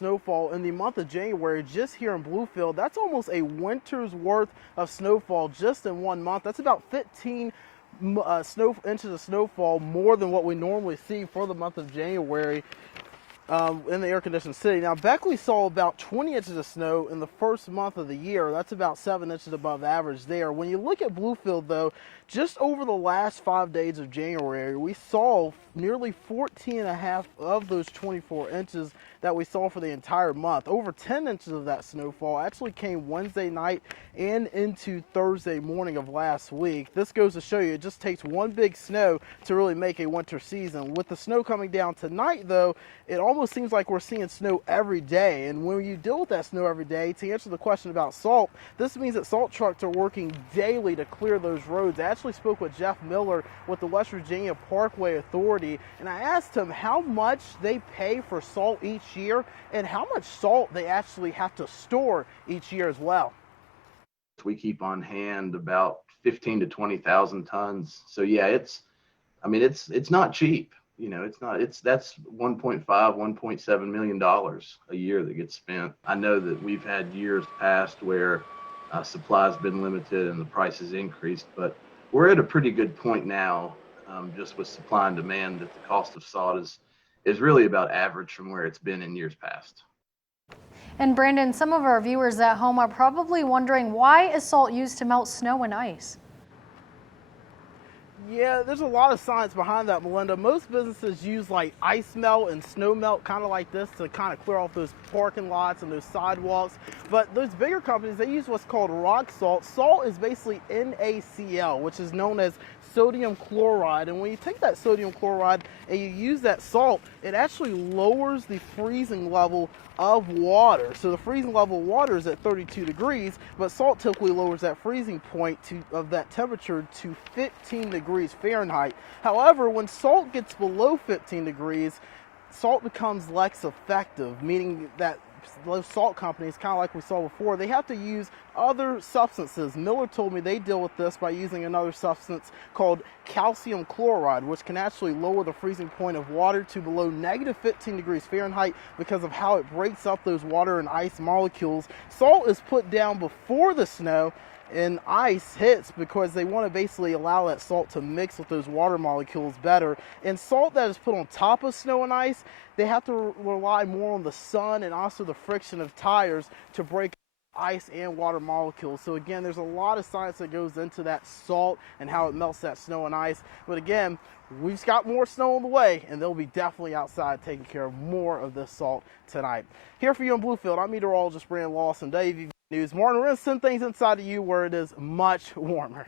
snowfall in the month of January just here in Bluefield. That's almost a winter's worth of snowfall just in 1 month. That's about 15 inches of snowfall more than what we normally see for the month of January in the air-conditioned city. Now, Beckley saw about 20 inches of snow in the first month of the year. That's about 7 inches above average there. When you look at Bluefield, though, just over the last 5 days of January, we saw nearly 14 and a half of those 24 inches that we saw for the entire month. Over 10 inches of that snowfall actually came Wednesday night and into Thursday morning of last week. This goes to show you it just takes one big snow to really make a winter season. With the snow coming down tonight, though, it almost seems like we're seeing snow every day. And when you deal with that snow every day, to answer the question about salt, this means that salt trucks are working daily to clear those roads. I actually spoke with Jeff Miller with the West Virginia Parkway Authority, and I asked him how much they pay for salt each year and how much salt they actually have to store each year as well. We keep on hand about 15 to 20,000 tons. So yeah, it's not cheap. You know, that's 1.5, $1.7 million a year that gets spent. I know that we've had years past where supply's been limited and the prices increased, but we're at a pretty good point now, just with supply and demand, that the cost of salt is really about average from where it's been in years past. And Brandon, some of our viewers at home are probably wondering, why is salt used to melt snow and ice? Yeah, there's a lot of science behind that, Melinda. Most businesses use like ice melt and snow melt kind of like this to kind of clear off those parking lots and those sidewalks. But those bigger companies, they use what's called rock salt. Salt is basically NaCl, which is known as sodium chloride. And when you take that sodium chloride and you use that salt, it actually lowers the freezing level of water. So the freezing level of water is at 32 degrees, but salt typically lowers that freezing point of that temperature to 15 degrees Fahrenheit. However, when salt gets below 15 degrees, salt becomes less effective, meaning that those salt companies, kind of like we saw before, they have to use other substances. Miller told me they deal with this by using another substance called calcium chloride, which can actually lower the freezing point of water to below negative 15 degrees Fahrenheit because of how it breaks up those water and ice molecules. Salt is put down before the snow and ice hits because they want to basically allow that salt to mix with those water molecules better. And salt that is put on top of snow and ice, they have to rely more on the sun and also the friction of tires to break ice and water molecules. So again, there's a lot of science that goes into that salt and how it melts that snow and ice. But again, we've got more snow on the way, and they'll be definitely outside taking care of more of this salt tonight. Here for you in Bluefield, I'm meteorologist Brandon Lawson, WV News. Martin, we're going to send things inside of you where it is much warmer.